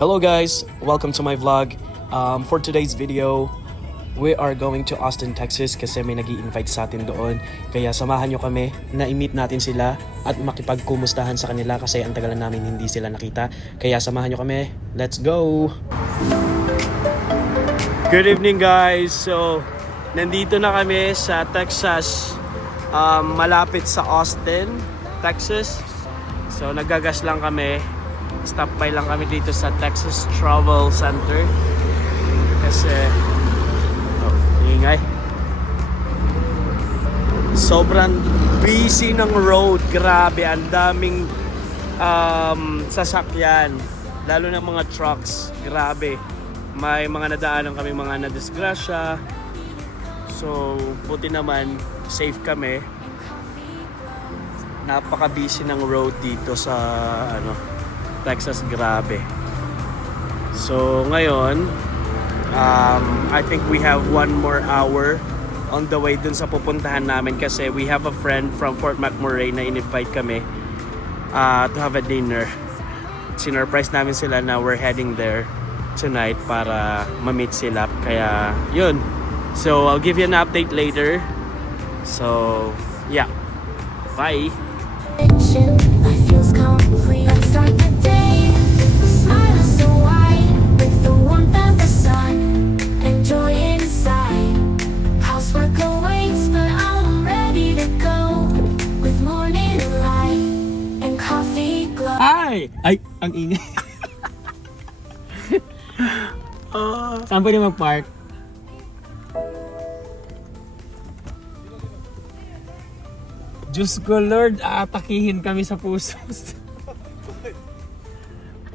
Hello guys, welcome to my vlog. For today's video, we are going to Austin, Texas kasi may nag-i-invite sa atin doon. Kaya samahan nyo kami na i-meet natin sila at makipagkumustahan sa kanila kasi ang tagalan namin hindi sila nakita. Kaya samahan nyo kami. Let's go! Good evening guys! So, nandito na kami sa Texas, malapit sa Austin, Texas. So, nagagas lang kami. Stop by lang kami dito sa Texas Travel Center kasi ingay, sobrang busy ng road. Grabe, ang daming sasakyan, lalo ng mga trucks. Grabe, may mga nadaanan kami, mga nadisgrasya. So buti naman safe kami. Napaka busy ng road dito sa Texas, grabe. So ngayon, I think we have 1 more hour on the way dun sa pupuntahan namin kasi we have a friend from Fort McMurray na in-invite kami to have a dinner. Sinurprise namin sila na we're heading there tonight para ma-meet sila. Kaya yun. So I'll give you an update later. So yeah. Bye. Life feels complete. Let's start the day. The smile is so wide with the warmth of the sun. Enjoy inside. Housework awaits, but I'm ready to go. With morning light and coffee glow. Ay! Ay! Ang ingay. Saan pwede mag-park? Diyos ko Lord, aatakihin kami sa puso.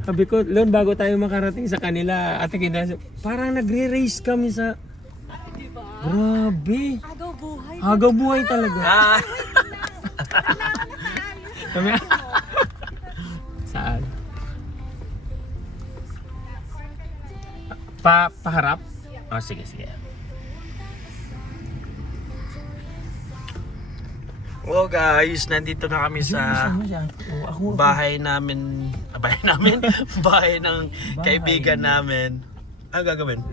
Sabi ko, Lord, bago tayo makarating sa kanila, atakihin na. Parang nagre-race kami sa... Grabe. Agaw buhay. Agaw buhay talaga. Kami... Saan? Paharap? Oh, sige. Hello guys, nandito na kami sa bahay namin, bahay ng kaibigan namin. Ano gagawin?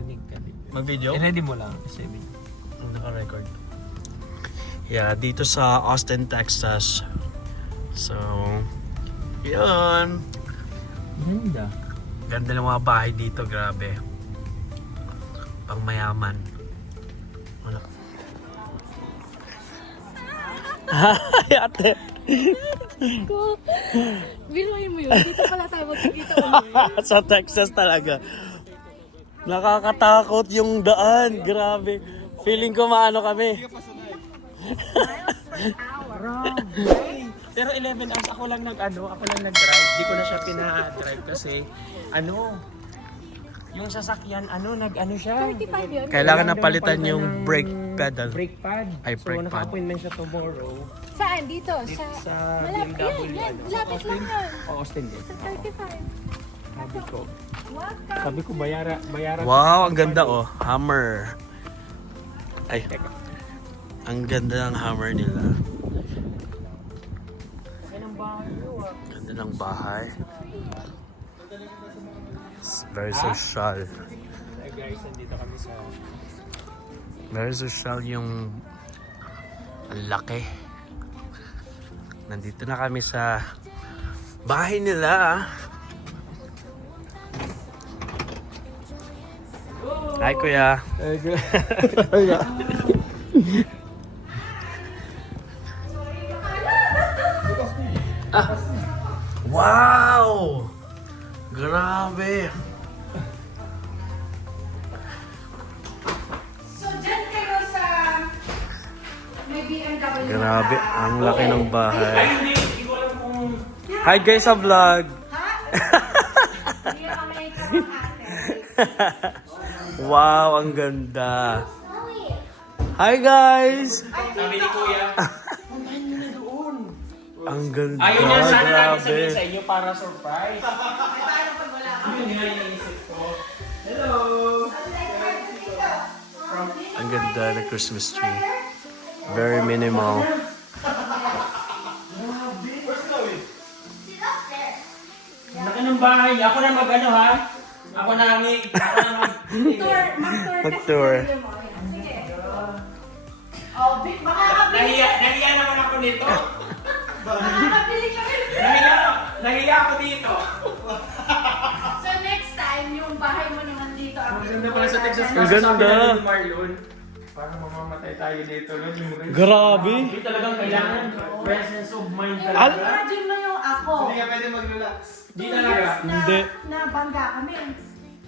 Mag-video? I-ready mo lang. Naka-record. Yeah, dito sa Austin, Texas. So, yun. Ganda. Ganda ng mga bahay dito, grabe. Pang mayaman. Ano? Hi, ate. Ko. Biruin mo yun. Dito pala tayo magkikita ulit. Sa Texas talaga. Nakakatakot yung daan. Grabe. Feeling ko maano kami. Pero 11 hours ako lang nag-drive. Di ko na siya pina-drive kasi yung sasakyan siya. 35 yun. Kailangan na palitan yung brake pedal. Brake pad. Ay, so brake pad. naka-appointment siya tomorrow. Saan? Dito? Sa Malapit BMW. yan. Lapit lang yun. Austin din. Sa 35. Sabi ko bayara. Wow, ang ganda oh. Hammer. Ay. Ang ganda ng hammer nila. Ganda ng bahay. It's very social. Hey guys, nandito kami sa... Very social yung ang laki. Nandito na kami sa bahay nila. Hi kuya. Wow! Grabe! So, dyan kayo sa may BMW. Grabe, ang laki ng bahay. Hi guys sa vlog! Hindi kami kamahate. Wow, ang ganda! Hi guys! Sabi ni Kuya. Ang ganda, Ayun yan, sana namin grabe! sabihin sa inyo para surprise. Yun nga yung naisip ko. Hello! Ang ganda ng Christmas tree. Very minimal. Laki ng bahay. Ako na mag-ano ha. Ako nanging. Tour, mag-tour kasi Mag-tour. sarili mo. Ayan, sige. Oh, Vic, makakabili. Nahiya naman ako nito. Makakabili ka rin. Nahiya ako dito. So next time, yung bahay mo naman dito. Ang ganda pala sa Texas. Ang ganda. Sabi namin ni Marlon, parang mamamatay tayo dito. Grabe. Hindi talagang kailangan presence of mind Al- talaga. Imagine mo yung ako. Hindi ka pwede mag-relax. Di 2 talaga. years na Hindi. nabangga kami.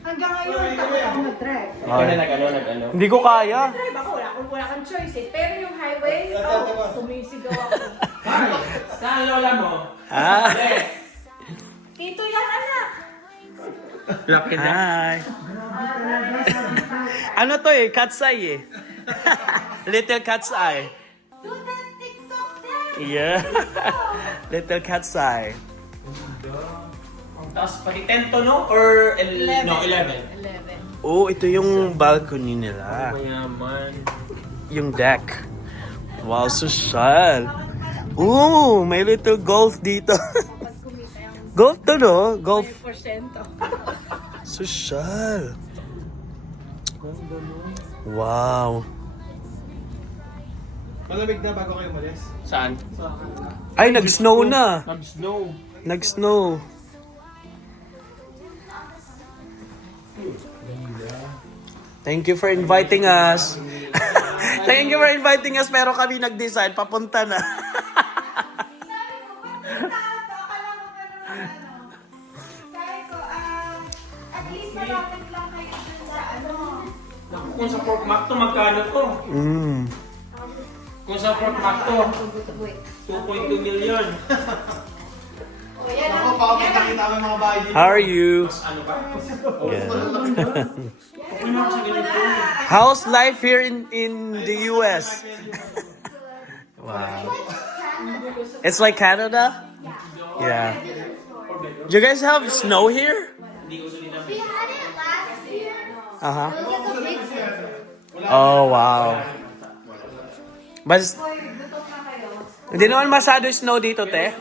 Hanggang ngayon, takot ako mag-drive. Ikaw na nag-ano. Hindi ko kaya. Drive ako, wala kang choice eh. Pero yung highway, sumisigaw ako. Ay, saan lola mo? Ah. Yes. Tito yan, anak. Laki na. Hi. Ano to eh? Cat's eye eh. Little cat's eye. Do that TikTok dance. Yeah. Little cat's eye. Tapos pati 10 to no? Or 11? No, 11. 11. Oh, ito yung balcony nila. Mayaman. Yung deck. Wow, social. Ooh, may little golf dito. Pag kumita yung Golf to no? Golf. 5%. Social. Wow. Malamig na bago kayo umalis. Saan? Ay, nag-snow na. Nag-snow. Nag-snow. Thank you for inviting us. Thank you for inviting us, pero kami nag-decide, papunta na. Sabi ko, ba't nagtato? Akala mo ka naman ano. Sabi ko, at least malapit lang kayo dun sa ano. Naku, kung sa pork mac to, magkano to? Kung sa pork mac to, 2.2 million. O yan Ako, ang, baka yan ang, kita mo yung mga bahay dito. How are you? Ano ba? Yeah. Okay na ako sa ganito. How's life here in the US? Wow. It's like Canada? Yeah. Do you guys have snow here? We had it last year. Uh-huh. It was like a big snow. Oh, wow. But boy, gutom na kayo. hindi naman masyado snow dito, te.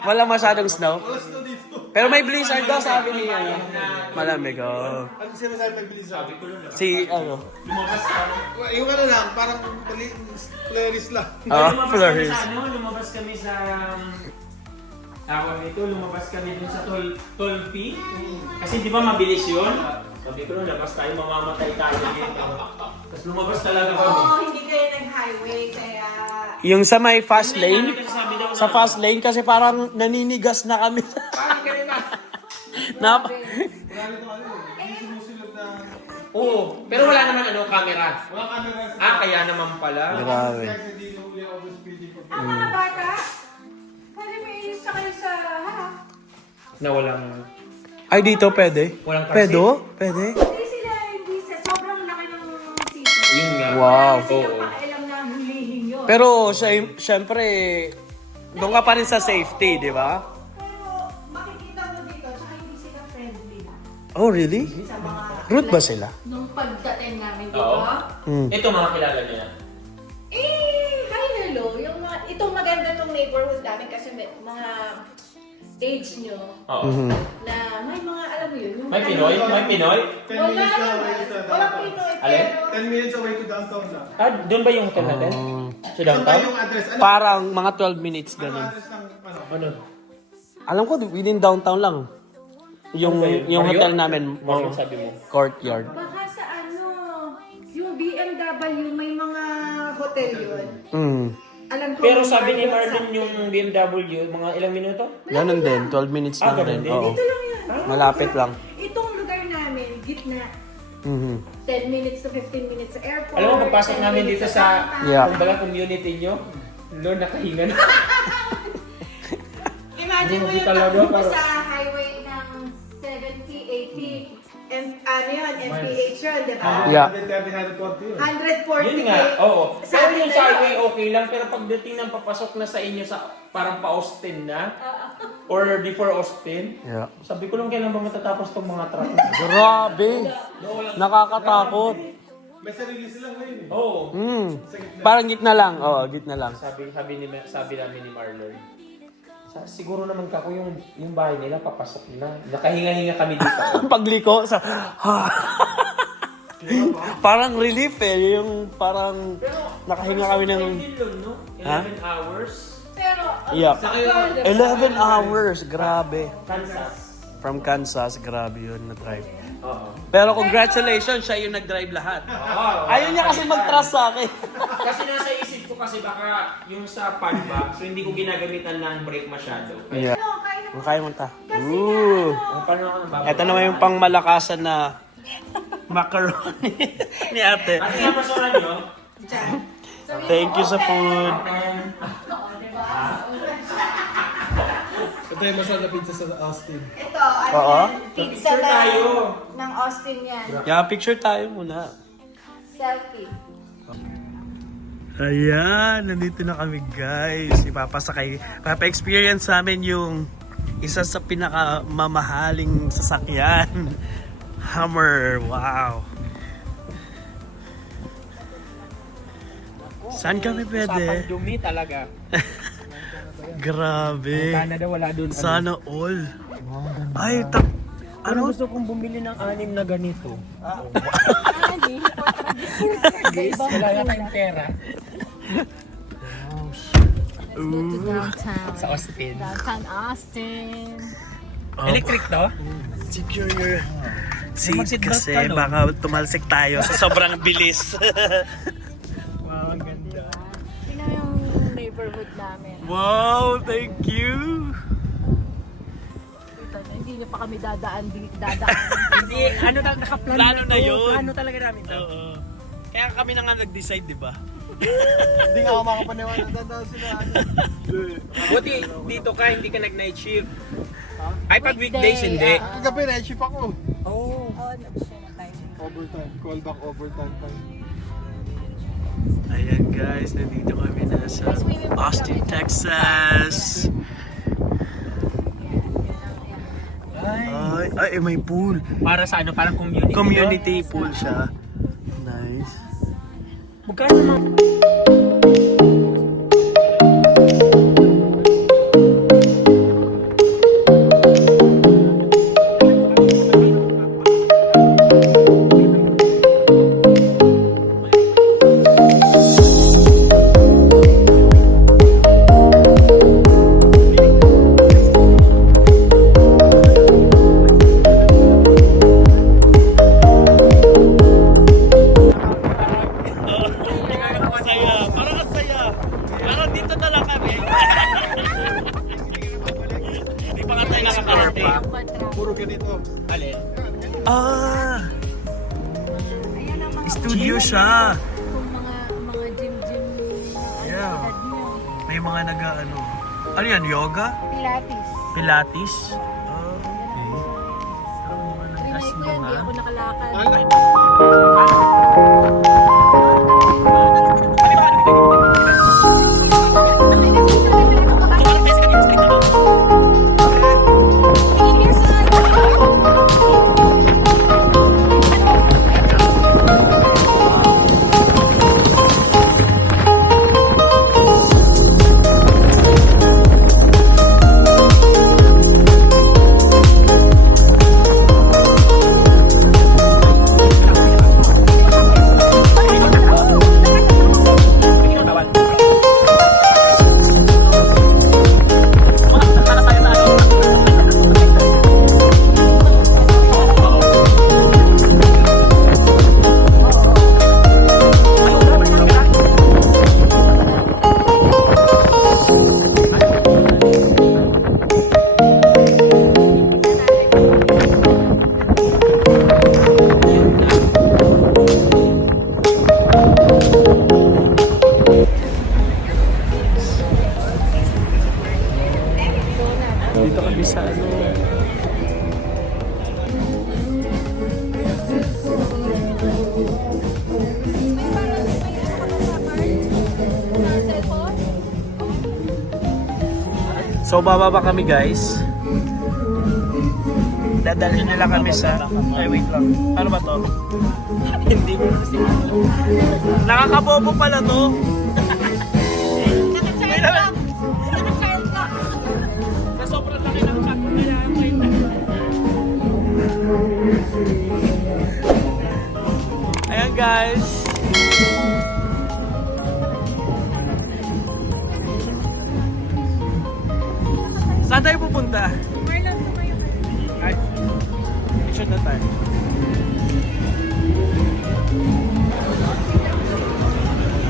Wala masyadong snow. Pero may blizzard daw, sabi niya. Malamig, oh. Ano sinasabi pag-bilis sabi ko? Si, ano? Yung ano lang, parang playlist lang. Oh, Lumabas kami Flores. sa ano, lumabas kami sa tawag nito, lumabas kami dun sa toll fee. Kasi di ba mabilis yun? Sabi ko, labas tayo, mamamatay tayo dito. Tapos lumabas talaga kami. Oo, hindi kayo nag-highway, kaya... Yung sa may fast lane, Kasi sabi daw sa fast lane kasi parang naninigas na kami. parang ganun na. Nap Oo, pero wala naman ano, camera. Wala camera sa Kaya naman pala. Grabe. hindi huli ako sa building ko. Ang mga bata, pwede may ilis na kayo sa harap. Na walang... Ay, dito pwede? Walang car Pwede? Pwede? Hindi sila, hindi sa sobrang laki ng city. Yun nga. Wow. Wala silang Oo. pakialam na hulihin yun. Pero syempre, doon ka pa rin sa safety, di ba? Pero makikita mo dito, tsaka hindi sila friendly. Oh, really? Sa mga... Rude ba sila? Nung pagdating namin dito, Oo. Hmm. Ito mga kilala niya. hi, hello. Yung mga, itong maganda tong neighborhood namin kasi may mga age nyo Oo. na may mga, alam mo yun, yung May Pinoy? May Pinoy? 10 Wala minutes na naman. away sa Walang downtown. Pinoy, Alin? pero... 10 minutes away to downtown lang. Doon ba yung hotel natin? Sa Saan ba downtown? yung address? Ano? Parang mga 12 minutes Ano ganun. address ng ano? Ano? Alam ko, within downtown lang. Yung, Ano ba yun? yung Marriott? hotel namin, Marriott sabi mo. courtyard. Baka sa ano, yung BMW, may mga hotel yun. Mm. Alam ko. Pero may sabi ni Marriott Marvin yung BMW, mga ilang minuto? Ganun din, 12 minutes lang ganun din. din. Oo. Ito lang yan. Malapit lang. Itong lugar namin, gitna. Mhm. 10 minutes to 15 minutes sa airport. Alam mo, pagpasok 10 namin minutes dito sa, downtown. Yeah. kumbaga community nyo, Lord, nakahinga na. Imagine mo Grabe yung talaga, takbo mo parang- sa highway ng 70, 80, ano yun, MPH yun, di ba? Yeah. 130, 140 yun. 140. Yun nga, oo. Sa Pero atin yung na sa yun. highway, okay lang. Pero pagdating ng papasok na sa inyo, sa parang pa-Austin na, or before Austin, Yeah. sabi ko lang kailan ba matatapos tong mga truck. Grabe. Nakakatakot. May sarili silang ngayon eh. Oo. Mm. Parang gitna lang. Oo, gitna lang. Sabi namin ni Marlon. Siguro naman kako yung bahay nila papasok na. Nakahinga-hinga kami dito. Pagliko sa... parang relief eh. Yung parang nakahinga kami ng... no? 11 Ha? hours. Pero, Yeah. Sa kayo, 11 hours. Grabe. Kansas. From Kansas. Grabe yun na drive. Oo. Pero congratulations, siya yung nag-drive lahat. Ayaw niya kasi mag-trust sa akin. Kasi nasa isip ko kasi baka yung sa pad ba, so hindi ko ginagamitan ng brake masyado. Yeah. ano, kaya Kung kaya mo ta. Ooh. Paano ako nabababa? Ito naman yung pangmalakasan na macaroni ni ate. At nga personal nyo, Thank you sa food. Ito yung masal na pizza sa Austin. ito, ano Oo. yan, pizza Picture tayo. ng Austin yan. Yeah, picture tayo muna. Selfie. Ayan, nandito na kami guys. Papa-experience namin yung isa sa pinakamamahaling sasakyan. Hummer, wow. Saan kami pwede? dumi talaga. Grabe. Canada wala dun. Sana all. Ay, ano? Gusto kong bumili ng 6 na ganito. Guys, Wala na tayong pera. downtown. Sa Austin. Downtown Austin. Electric to? Secure your seat Mag-seatbelt kasi ka, no? baka tumalsik tayo sa sobrang bilis. Wow, ang ganda. Tingnan yung neighborhood namin. Wow, thank you. Ito, hindi na pa kami dadaan. Hindi, ano talaga nakaplano Plano na yun. Ano talaga namin to? Oo. Kaya kami na nga nag-decide, di ba? Hindi nga ako makapaniwala. Tandaan sila. Buti dito ka, hindi ka nag-night shift. Ay, pag weekdays hindi. Kagabi na shift ako. Oh. Oo, nag-share na tayo. Overtime. Call back overtime time. Ayan guys, nandito kami na sa Austin, Texas. Ay, may pool. Para sa ano, parang community. Community pool siya. Nice. Magkano naman? Saya, parang ang saya. Parang dito na lang kami. Hindi pa nga tayo nakakarating. Puro ganito. Alin? Ah, Ayan ang mga studio siya. Kung mga gym Yeah. edad nyo. May mga ano yan, yoga? Pilates. Pilates? Oh, okay. Trinay ko yan, di ako nakalakad. Dito kami sa ano. So bababa kami guys. Dadalhin nila kami sa... Ay wait lang. Ano ba to? Hindi mo na Nakakabobo pala to. Naka-child lock. Naka-child lock. guys! Saan tayo pupunta? Marlon, tumayo ka. Ay, picture na tayo.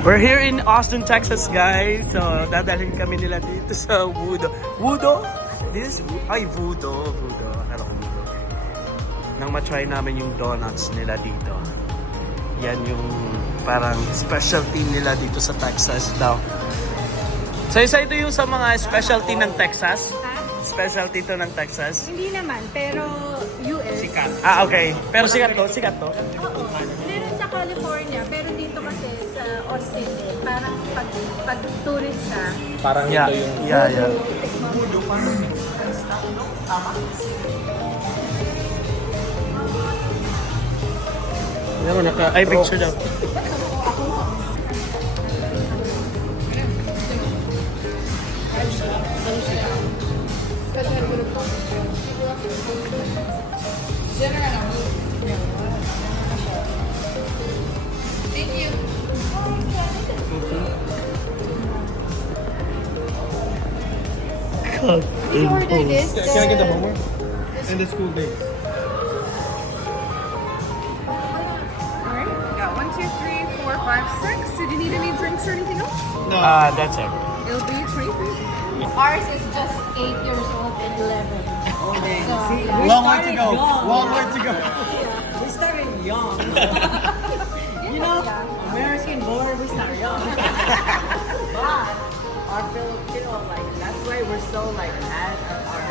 We're here in Austin, Texas, guys. So, dadalhin kami nila dito sa Voodoo. Voodoo? This? Ay, Voodoo. Voodoo. Akala ko Voodoo. Nang matry namin yung donuts nila dito. Yan yung parang specialty nila dito sa Texas daw. So, isa ito yung sa mga specialty ng Texas? Specialty to ng Texas? Hindi naman, pero US. Sikat. Ah, okay. Pero sikat to? Sikat to? Oo. Meron sa California, pero dito kasi sa Austin eh. Parang pag tourist ka, Parang Yeah, ito yung... yeah, yeah. Ay, picture daw. we ordered this. Can I get the homework? And the school days. Alright, got 1, 2, 3, 4, 5, 6. Did you need any drinks or anything else? No. That's it. It'll be 23. Ours is just 8 years old and 11. Long way to go. Long way to go. We started young. You know, American born, we start young. But our Filipino, like, that's why we're so, like, mad at our...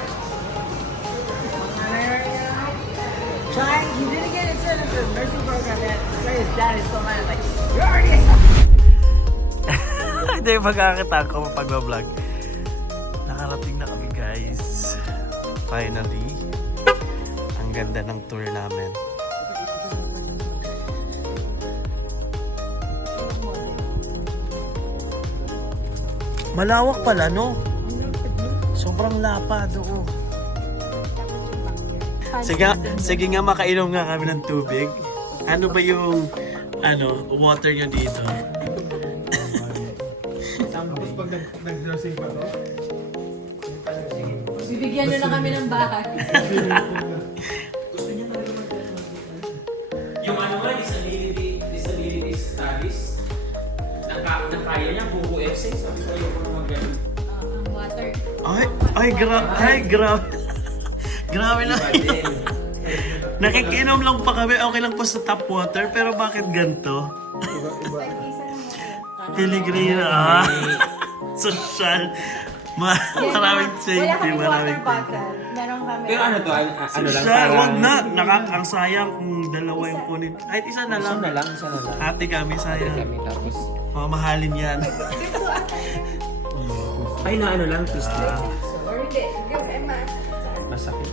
Trying, he didn't get into the nursing program yet. So his dad is so mad, like, you're already a... Ito yung pagkakita ko pag-vlog. Nakarating na kami, guys. Finally. Ang ganda ng tour namin. Malawak pala, no? Sobrang lapad, oo. Sige nga, makainom nga kami ng tubig. Ano ba yung water nyo dito? Tapos pag nag-nursing pa to, Bibigyan nyo na kami ng bahay. Yung ano nga, disability studies, nakaya niya, buko essay, sabi ko yung mga ganun. Water. Ay, grabe. Grabe na. Nakikinom lang pa kami. Okay lang po sa tap water. Pero bakit ganito? Pellegrino. Social. Maraming Wala thank you. kami water Maraming thank you. bottle. Meron kami. Pero ano to, ano lang, Social. Wag na. Ang sayang kung dalawa yung kunin. Ay, isa na lang. isa na lang. Ate kami, sayang. Kami tapos, Mamahalin yan. ay na ano lang, twist lang. Or hindi, give Emma. Masakit.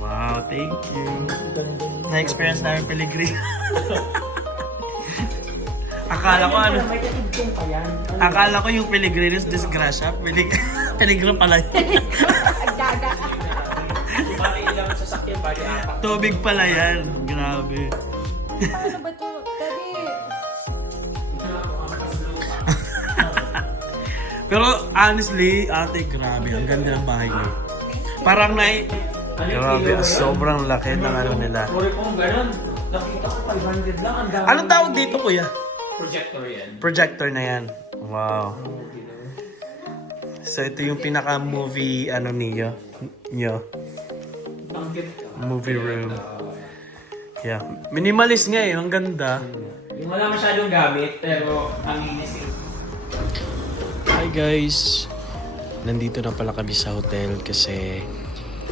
Wow, thank you. Na-experience namin Pellegrino. Akala ko ano. May katibkong pa yan. Akala ko yung Pellegrino's disgrasya. Pellegrino pala yun. Agdaga. Bali ilang sasakyan, bali apat. Tubig pala yan. Grabe. Paano ba ito? Daddy. Pero honestly, ate, grabe. Ang ganda ng bahay niyo. Parang grabe, sobrang laki ng ano nila. Sorry kung ganun. Nakita ko 500 lang. Ang dami. Anong tawag dito, kuya? Projector yan. Projector na yan. Wow. So ito yung pinaka-movie nyo. Movie room. Yeah. Minimalist nga eh. Ang ganda. Yung wala masyadong gamit, pero ang linis yun. Hi guys! Nandito na pala kami sa hotel kasi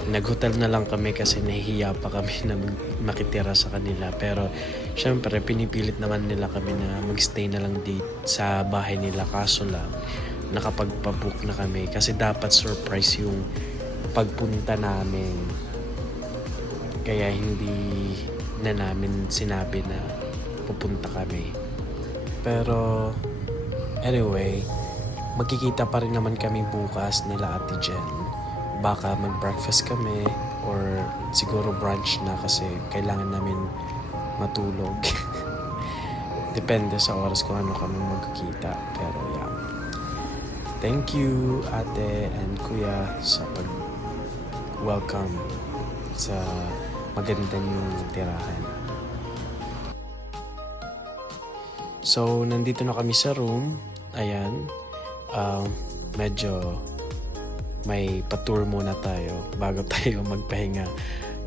nag-hotel na lang kami kasi nahihiya pa kami na makitira sa kanila. Pero syempre pinipilit naman nila kami na magstay na lang dito sa bahay nila. Kaso lang nakapagpabook na kami kasi dapat surprise yung pagpunta namin. Kaya hindi na namin sinabi na pupunta kami. Pero anyway, magkikita pa rin naman kami bukas nila Ate Jen. Baka mag-breakfast kami or siguro brunch na kasi kailangan namin matulog. depende sa oras kung ano kami magkakita. Pero yeah. Thank you ate and kuya sa pag-welcome sa maganda yung tirahan. So, nandito na kami sa room. Ayan. Medyo may pa-tour muna tayo bago tayo magpahinga.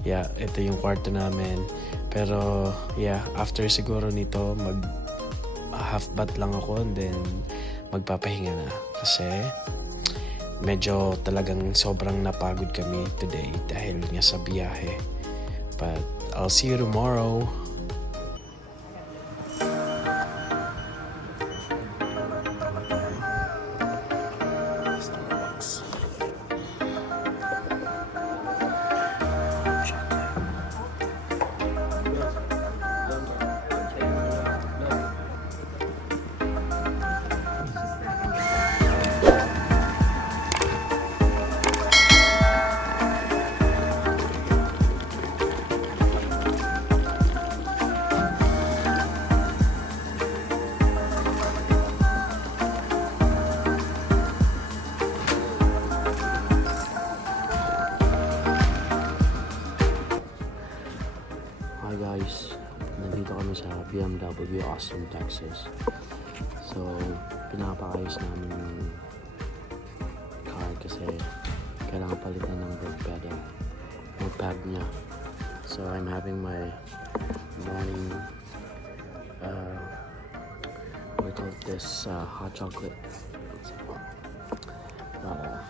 Yeah, ito yung kwarto namin. Pero, yeah, after siguro nito, half bath lang ako and then magpapahinga na. Kasi, medyo talagang sobrang napagod kami today dahil nga sa biyahe. But, I'll see you tomorrow. Hi guys, nandito kami sa BMW Austin, Texas. So, pinapakayos namin yung car kasi kailangan palitan ng brake pedal, yung pad niya. So, I'm having my morning, we call this hot chocolate. Para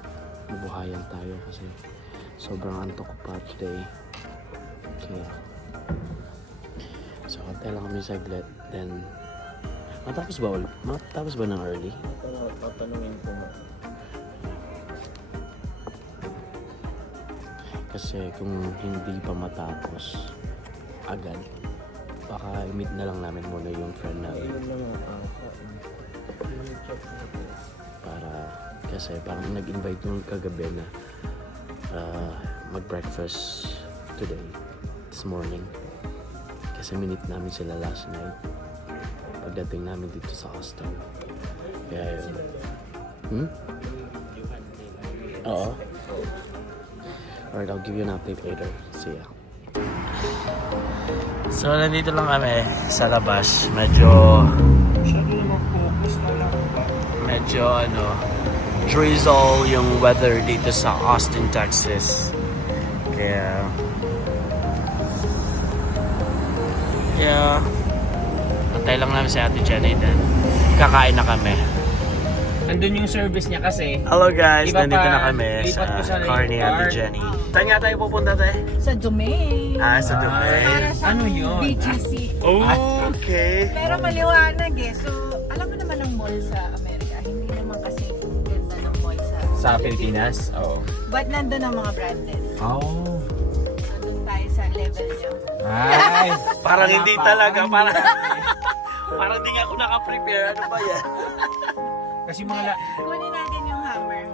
mabuhayan tayo kasi sobrang antok ko pa today. Kaya, so, hantay lang kami saglit. Then, matapos ba ng early? Tatanungin ko nga. Kasi kung hindi pa matapos agad, baka i-meet na lang namin muna yung friend namin. Kasi parang nag-invite nung kagabi na mag-breakfast today, this morning. Kasi minit namin sila last night pagdating namin dito sa hostel. Kaya yun. Oo. Alright, I'll give you an update later. See ya. So, nandito lang kami sa labas. Medyo drizzle yung weather dito sa Austin, Texas. Kaya antay lang namin si Ate Jenny din. Kakain na kami. Andun yung service niya kasi. Hello guys, Iba nandito pa, na kami lipat ko sa sa car ni Ate car. Jenny. Saan nga tayo pupunta tayo? Sa Domain. Sa Dubai. Para sa Ano yun? BGC. Oh, okay. Pero maliwanag eh. So, alam mo naman ang mall sa Amerika. Hindi naman kasi ganda ng mall Sa Pilipinas? Oo. But nandun ang mga branded. Oh. So, dun tayo sa level niya. Ay. Parang hindi talaga. Parang hindi nga ako naka-prepare. Ano ba yan? Kasi mga Kunin natin yung hammer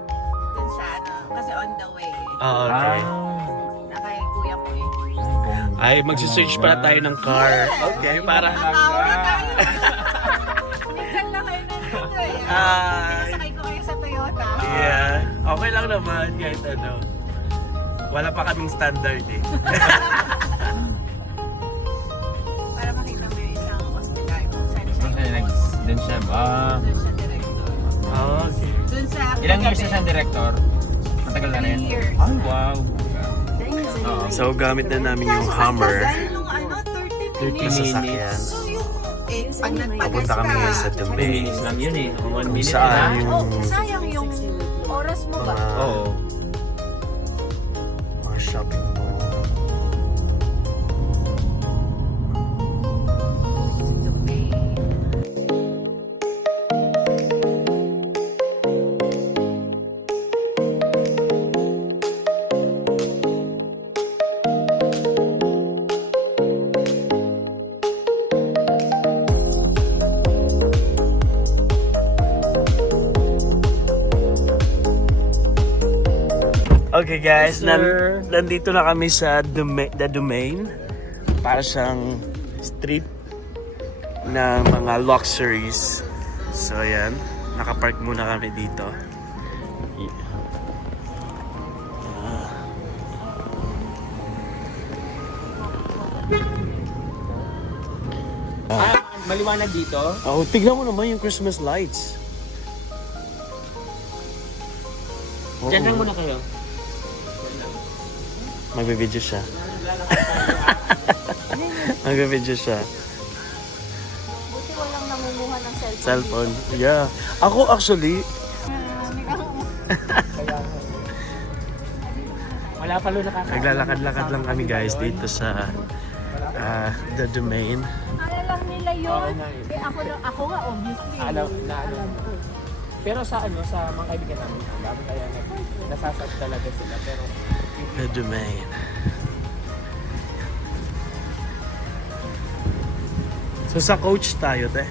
dun sa ano. Kasi on the way eh. Oh, okay. Na kay kuya ko eh. Ay, magsisearch pala tayo ng car. Okay, para... Aura tayo. Minsan lang kayo nandito eh. Pinasakay ko kayo sa Toyota. Yeah. Okay lang naman kahit ano. Wala pa kaming standard eh. Para makita mo yung isang hospital kung saan siya yung Dun siya ba? Dun siya director. Oh, okay. Dun sa Ilang years kagabi. na siyang director? Matagal na rin? 3 years. Ay, wow. Oo. So, gamit na namin yung Kaso Hummer. dahil nung ano, 30 Na minutes. sasakyan. So yung, pag nagpagas Papunta kami ngayon sa ka, Dubai. Minutes lang yun eh. 1 Kung minute saan na. yung sayang yung oras mo ba? Oo. mga shopping mall. Okay guys, Yes, sir. nandito na kami sa The Domain. Para siyang street ng mga luxuries. So ayan, nakapark muna kami dito. Maliwanag dito. Oh, tignan mo naman yung Christmas lights. Diyan lang muna kayo. Magbe-video siya. Magbe-video siya. Buti walang nangunguha ng cellphone. Cellphone. Yeah. Ako actually, Wala pa lo nakakain. naglalakad-lakad lang kami guys dito sa The Domain. Akala lang nila yun. Eh, ako nga, obviously. Alam na ano. Alam ko. Pero sa ano, sa mga kaibigan namin, dami kaya nasasad talaga sila. Pero The Domain. So sa coach tayo, te. Yes.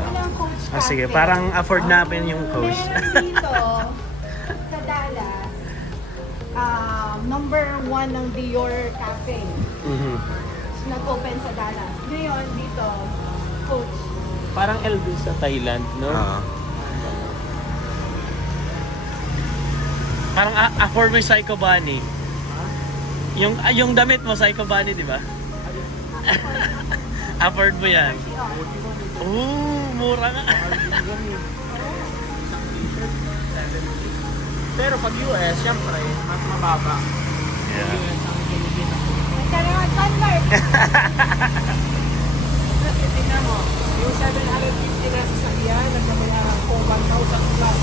Walang Coach Ah, sige, Cafe. parang afford namin yung coach. Meron dito sa Dallas, number 1 ng Dior Cafe. Mhm. Nag-open sa Dallas. Ngayon, dito, Coach. parang LV sa Thailand, no? Ah. Parang afford mo yung Psycho Bunny. Yung damit mo, Psycho Bunny, di ba? Afford mo yan. Oh, mura nga. Pero pag US, syempre, mas mababa. Yeah. US ang Pilipinas. Nagkaroon Convert. Kasi tingnan mo, yung 750 pesos sa iyan, nagkamayaran ko 1,000 plus.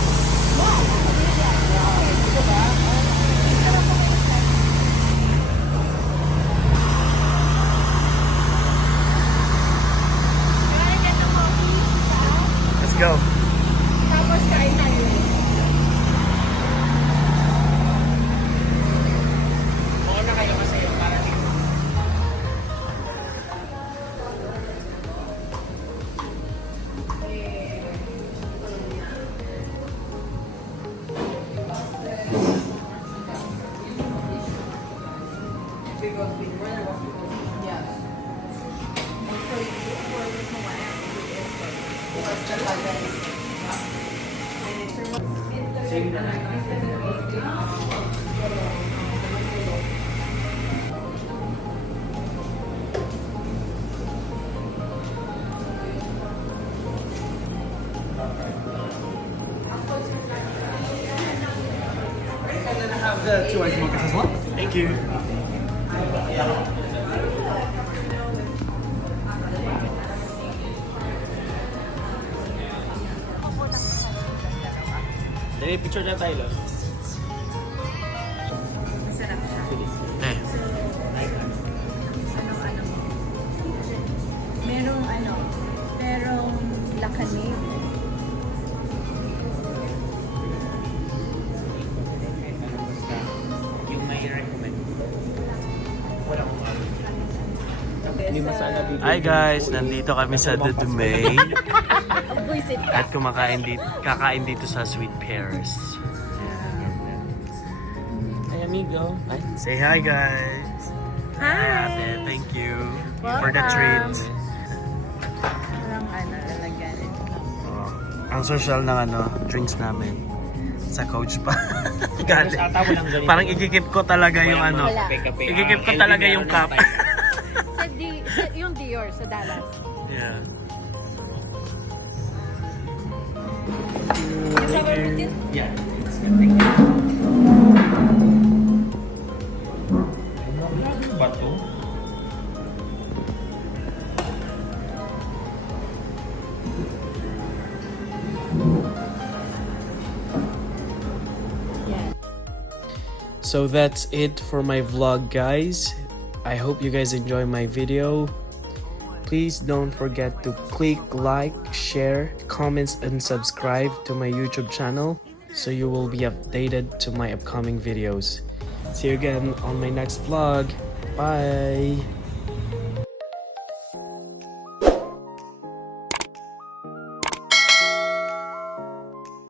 Let's go. Tapos kain tayo. Oo na kayo kasi yung para dito. Thank you. Dali, picture na tayo, Lon. Eh, Merong lakanig. Yung may recommend. Wala akong hindi masana dito. hi guys, nandito kami sa The Domain Buisit. at kakain dito sa Sweet Pears. Ay, amigo. Ay, Say hi guys. Hi. Thank you for the treat. Parang lalagyan. Oh, ang social ng drinks namin sa coach pa. Galing. ata walang ganito. Parang ikikip ko talaga yung Wala. Kape-kape. Ikikip ko talaga yung cup. Yung Dior sa Dallas. Yeah. Yeah. Bato? So that's it for my vlog, guys. I hope you guys enjoy my video. Please don't forget to click like, share, comments, and subscribe to my YouTube channel so you will be updated to my upcoming videos. See you again on my next vlog. Bye.